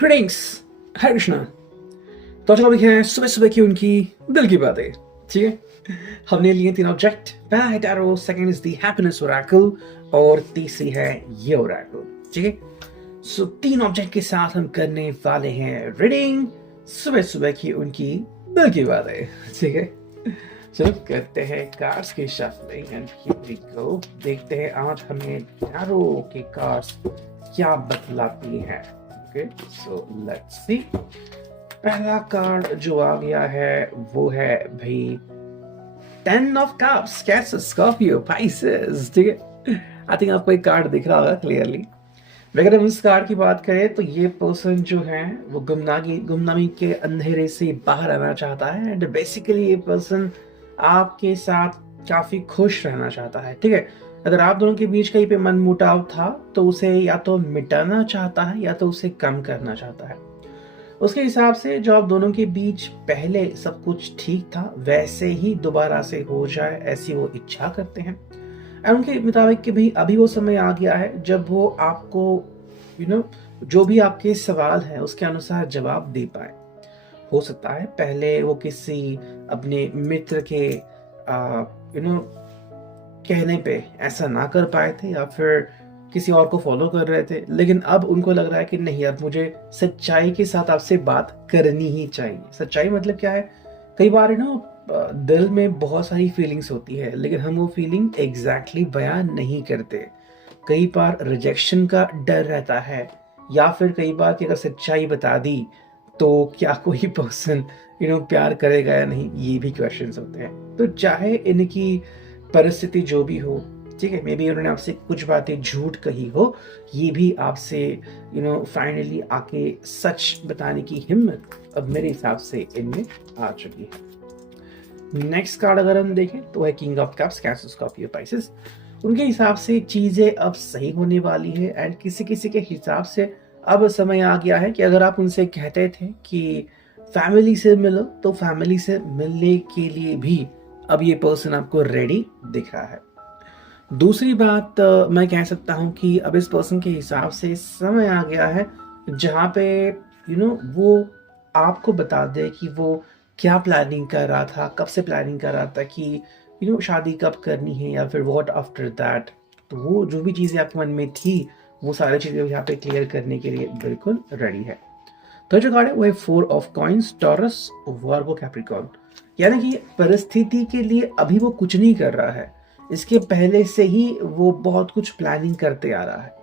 Greetings, हरे कृष्णा। तो आज topic है सुबह सुबह की उनकी दिल की बातें। ठीक है, हमने लिए 3 ऑब्जेक्ट। पहला है tarot, second is the happiness Oracle और तीसरी है ये ओरेकल। ठीक है, सो 3 ऑब्जेक्ट के साथ हम करने वाले हैं रीडिंग सुबह सुबह की उनकी दिल की बातें। ठीक है, चलो करते हैं कार्ड्स की shuffling and here we go. देखते हैं आज हमें टैरो के कार्ड्स क्या बतलाती हैं। Okay, so let's see. पहला कार्ड जो आ गया है वो है भाई 10 of cups, cancer, Scorpio, Pisces. ठीक है, आई थिंक आपको एक कार्ड दिख रहा होगा क्लियरली। अगर हम इस कार्ड की बात करें तो ये पर्सन जो है वो गुमनामी के अंधेरे से बाहर आना चाहता है एंड बेसिकली ये पर्सन आपके साथ काफी खुश रहना चाहता है। ठीक है, अगर आप दोनों के बीच कहीं पे मनमुटाव था तो उसे या तो मिटाना चाहता है या तो उसे कम करना चाहता है। उसके हिसाब से जो आप दोनों के बीच पहले सब कुछ ठीक था वैसे ही दोबारा से हो जाए, ऐसी वो इच्छा करते हैं। और उनके मुताबिक कि भाई अभी वो समय आ गया है जब वो आपको जो भी आपके सवाल है उसके अनुसार जवाब दे पाए। हो सकता है पहले वो किसी अपने मित्र के कहने पे ऐसा ना कर पाए थे या फिर किसी और को फॉलो कर रहे थे, लेकिन अब उनको लग रहा है कि नहीं, अब मुझे सच्चाई के साथ आपसे बात करनी ही चाहिए। सच्चाई मतलब क्या है, कई बार दिल में बहुत सारी फीलिंग्स होती है लेकिन हम वो फीलिंग एग्जैक्टली बयान नहीं करते। कई बार रिजेक्शन का डर रहता है या फिर कई बार कि अगर सच्चाई बता दी तो क्या कोई पर्सन प्यार करेगा या नहीं, ये भी क्वेश्चंस होते हैं। तो चाहे इनकी परिस्थिति जो भी हो, ठीक है, मे बी उन्होंने आपसे कुछ बातें झूठ कही हो, ये भी आपसे फाइनली आके सच बताने की हिम्मत अब मेरे हिसाब से इनमें आ चुकी है। नेक्स्ट कार्ड अगर हम देखें तो है king of cups, cancer, Scorpio, Pisces. उनके हिसाब से चीजें अब सही होने वाली है एंड किसी किसी के हिसाब से अब समय आ गया है कि अगर आप उनसे कहते थे कि फैमिली से मिलो तो फैमिली से मिलने के लिए भी अब ये पर्सन आपको रेडी दिख रहा है। दूसरी बात मैं कह सकता हूँ कि अब इस पर्सन के हिसाब से समय आ गया है जहाँ पे वो आपको बता दे कि वो क्या प्लानिंग कर रहा था, कब से प्लानिंग कर रहा था कि शादी कब करनी है या फिर व्हाट आफ्टर दैट। तो वो जो भी चीज़ें आपके मन में थी वो सारी चीज़ें यहाँ पे क्लियर करने के लिए बिल्कुल रेडी है। तो जो कार्ड है वो है 4 of coins, taurus, Virgo, Capricorn. यानी कि परिस्थिति के लिए अभी वो कुछ नहीं कर रहा है, इसके पहले से ही वो बहुत कुछ प्लानिंग करते आ रहा है।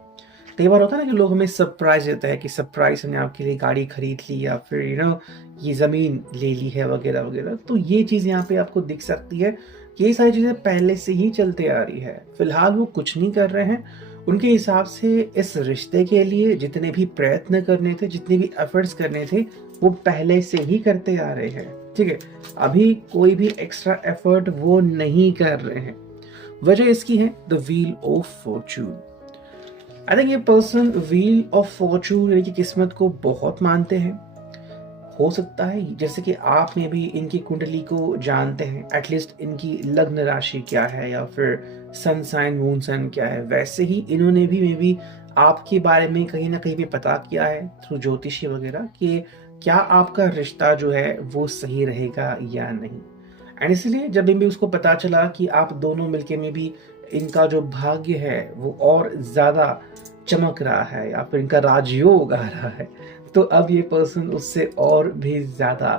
कई बार होता है ना कि लोग हमें सरप्राइज देते हैं कि सरप्राइज हमने आपके लिए गाड़ी खरीद ली या फिर ये ज़मीन ले ली है वगैरह वगैरह। तो ये चीज़ यहाँ पे आपको दिख सकती है कि ये सारी चीज़ें पहले से ही चलते आ रही है। फिलहाल वो कुछ नहीं कर रहे हैं। उनके हिसाब से इस रिश्ते के लिए जितने भी प्रयत्न करने थे, जितने भी एफर्ट्स करने थे, वो पहले से ही करते आ रहे हैं। ठीक है, अभी कोई भी एक्स्ट्रा एफर्ट वो नहीं कर रहे हैं। वजह इसकी है the wheel of Fortune. I think ये पर्सन व्हील ऑफ फॉर्चून यानी कि किस्मत को बहुत मानते हैं। हो सकता है जैसे कि आप में भी इनकी कुंडली को जानते हैं, एटलीस्ट इनकी लग्न राशि क्या है या फिर सन साइन, मून साइन क्या है, वैसे ही इन्होंने भी मे बी आपके बारे में कहीं ना कहीं भी पता किया है थ्रू ज्योतिषी वगैरह कि क्या आपका रिश्ता जो है वो सही रहेगा या नहीं। एंड इसलिए जब भी उसको पता चला कि आप दोनों मिलके में भी इनका जो भाग्य है वो और ज्यादा चमक रहा है या फिर इनका राजयोग आ रहा है, तो अब ये पर्सन उससे और भी ज्यादा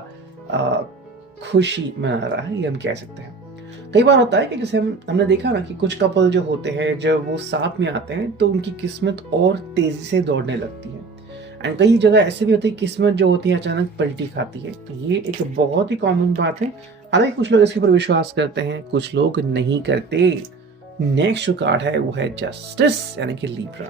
खुशी मना रहा है, ये हम कह सकते हैं। कई बार होता है कि जैसे हमने देखा ना कि कुछ कपल जो होते हैं जब वो साथ में आते हैं तो उनकी किस्मत और तेजी से दौड़ने लगती है। एंड कई जगह ऐसे भी होते हैं किस्मत जो होती है अचानक पलटी खाती है। तो ये एक बहुत ही कॉमन बात है। हालांकि कुछ लोग इसके ऊपर विश्वास करते हैं, कुछ लोग नहीं करते। नेक्स्ट जो कार्ड है वो है जस्टिस यानी कि लिब्रा।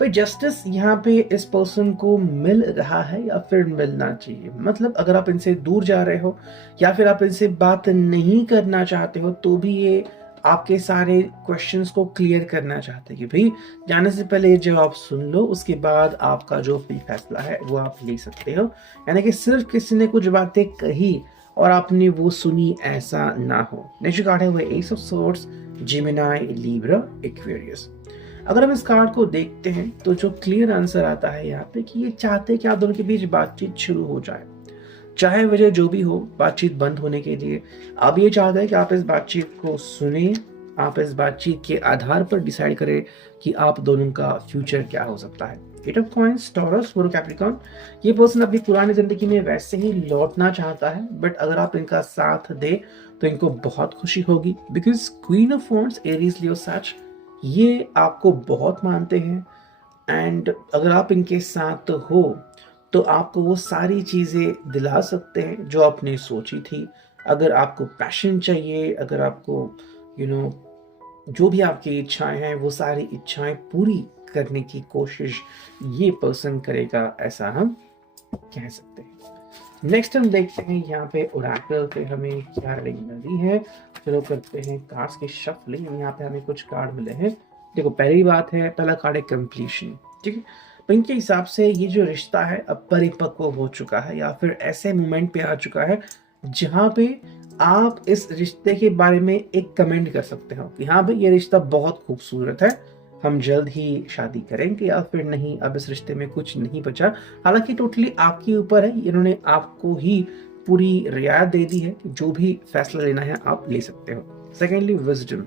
भाई जस्टिस यहाँ पे इस पर्सन को मिल रहा है या फिर मिलना चाहिए। मतलब अगर आप इनसे दूर जा रहे हो या फिर आप इनसे बात नहीं करना चाहते हो तो भी ये आपके सारे क्वेश्चंस को क्लियर करना चाहते हैं कि भाई जाने से पहले ये जवाब सुन लो, उसके बाद आपका जो भी फैसला है वो आप ले सकते हो। यानी कि सिर्फ किसी ने कुछ बातें कही और आपने वो सुनी, ऐसा ना हो। नेक्स्ट कार्ड है वो S of swords, Gemini, Libra, Aquarius. अगर हम इस कार्ड को देखते हैं तो जो क्लियर आंसर आता है यहाँ पे कि ये चाहते हैं कि आप दोनों के बीच बातचीत शुरू हो जाए, चाहे वजह जो भी हो बातचीत बंद होने के लिए। अब ये चाहता है कि आप इस बातचीत को सुने, आप इस बातचीत के आधार पर डिसाइड करें कि आप दोनों का फ्यूचर क्या हो सकता है। Eight of coins, Taurus, work, Capricorn, ये पर्सन अपनी पुरानी जिंदगी में वैसे ही लौटना चाहता है, बट अगर आप इनका साथ दे तो इनको बहुत खुशी होगी। Because queen of wands, Aries, Leo, सच, ये आपको बहुत मानते हैं एंड अगर आप इनके साथ हो तो आपको वो सारी चीज़ें दिला सकते हैं जो आपने सोची थी। अगर आपको पैशन चाहिए, अगर आपको जो भी आपकी इच्छाएं हैं वो सारी इच्छाएं पूरी करने की कोशिश ये पर्सन करेगा, ऐसा हम कह सकते हैं। नेक्स्ट हम देखते हैं यहाँ पे ओरेकल पे हमें क्या रीडिंग मिली है। चलो करते हैं कार्ड्स की शफलिंग। यहाँ पे हमें कुछ कार्ड मिले हैं। देखो, पहली बात है, पहला कार्ड है कंप्लीशन, ठीक है। तो इनके हिसाब से ये जो रिश्ता है अब परिपक्व हो चुका है या फिर ऐसे मोमेंट पे आ चुका है जहाँ पे आप इस रिश्ते के बारे में एक कमेंट कर सकते हो कि हाँ भाई, ये रिश्ता बहुत खूबसूरत है, हम जल्द ही शादी करेंगे या फिर नहीं, अब इस रिश्ते में कुछ नहीं बचा। हालांकि टोटली आपके ऊपर है, इन्होंने आपको ही पूरी रियायत दे दी है कि जो भी फैसला लेना है आप ले सकते हो। सेकेंडली, विजडम,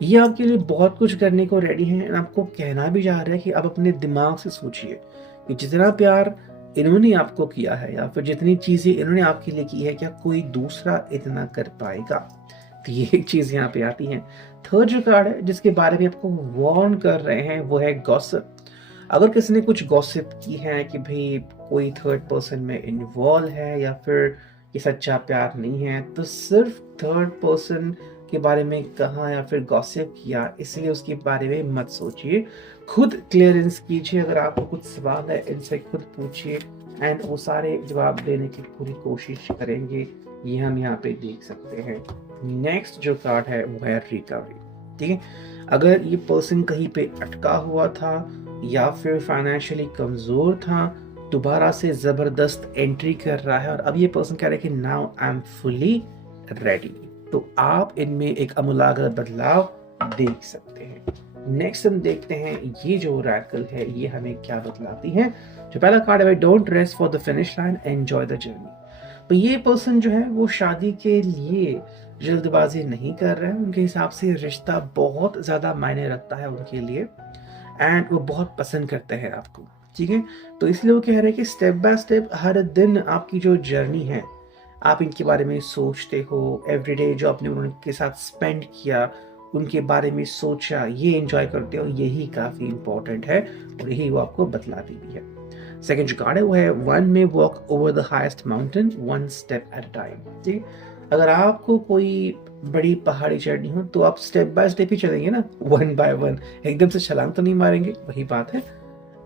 ये आपके लिए बहुत कुछ करने को रेडी है। आपको कहना भी जा रहा है कि आप अपने दिमाग से सोचिए कि जितना प्यार इन्होंने आपको किया है या फिर जितनी चीजें इन्होंने आपके लिए की है, क्या कोई दूसरा इतना कर पाएगा? तो ये एक चीज यहाँ पे आती है। थर्ड जो कार्ड है जिसके बारे में आपको वार्न कर रहे हैं वो है गॉसिप। अगर किसी ने कुछ गॉसिप की है कि भाई कोई थर्ड पर्सन में इन्वॉल्व है या फिर ये सच्चा प्यार नहीं है, तो सिर्फ थर्ड पर्सन के बारे में कहा या फिर गॉसिप किया इसलिए उसके बारे में मत सोचिए। खुद क्लियरेंस कीजिए। अगर आपको कुछ सवाल है इनसे खुद पूछिए एंड वो सारे जवाब देने की पूरी कोशिश करेंगे, ये हम यहाँ पे देख सकते हैं। नेक्स्ट जो कार्ड है वो है रिकवरी, ठीक है। अगर ये पर्सन कहीं पे अटका हुआ था या फिर फाइनेंशियली कमजोर था, दोबारा से जबरदस्त एंट्री कर रहा है और अब ये पर्सन कह रहा है कि now I am fully ready, तो आप इनमें एक आमूलाग्र बदलाव देख सकते हैं। नेक्स्ट हम देखते हैं ये जो ओरेकल है ये हमें क्या बतलाती है। जो पहला कार्ड है, don't race for the finish line, enjoy the journey. तो ये पर्सन जो है वो शादी के लिए जल्दबाजी नहीं कर रहे हैं। उनके हिसाब से रिश्ता बहुत ज्यादा मायने रखता है उनके लिए एंड वो बहुत पसंद करते हैं आपको, ठीक है। तो इसलिए वो कह रहे हैं कि स्टेप बाय स्टेप हर दिन आपकी जो जर्नी है आप इनके बारे में सोचते हो, एवरीडे जो आपने उनके साथ स्पेंड किया उनके बारे में सोचा, ये एंजॉय करते हो, यही काफी इंपॉर्टेंट है और यही वो आपको बतलाती भी है। सेकंड जो कार्ड है वो है वन में walk over the highest mountain one step at a time, ठीक। अगर आपको कोई बड़ी पहाड़ी चढ़नी हो तो आप स्टेप बाय स्टेप ही चलेंगे ना, वन बाय वन, एकदम से छलांग तो नहीं मारेंगे। वही बात है,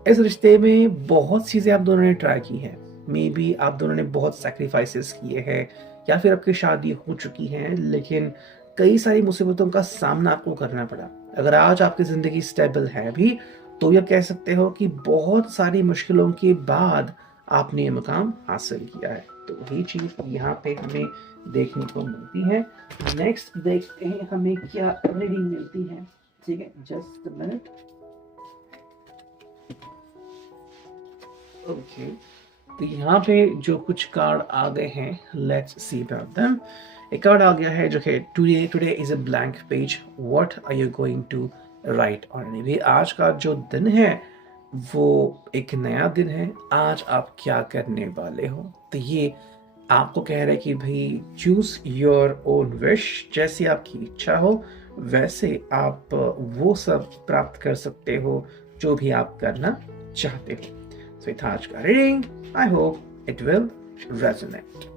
इस रिश्ते में बहुत चीजें आप दोनों ने ट्राई की है, मे बी आप दोनों ने बहुत सैक्रिफाइसेस किए हैं या फिर आपकी शादी हो चुकी है लेकिन कई सारी मुसीबतों का सामना आपको करना पड़ा। अगर आज आपकी जिंदगी स्टेबल है भी तो ये कह सकते हो कि बहुत सारी मुश्किलों के बाद आपने ये मुकाम हासिल किया है। तो वही चीज यहाँ पे हमें देखने को मिलती है। नेक्स्ट देखते हैं हमें क्या रीडिंग मिलती है, ठीक है। Just a minute. ओके, तो यहाँ पे जो कुछ कार्ड आ गए हैं, लेट्स सी अबाउट देम। एक कार्ड आ गया है जो कि today is a blank page, what are you going to write on it. आज का जो दिन है वो एक नया दिन है, आज आप क्या करने वाले हो। तो ये आपको कह रहे हैं कि भाई चूज योर ओन विश, जैसी आपकी इच्छा हो वैसे आप वो सब प्राप्त कर सकते हो जो भी आप करना चाहते हो। So, आज का reading, I hope it will resonate.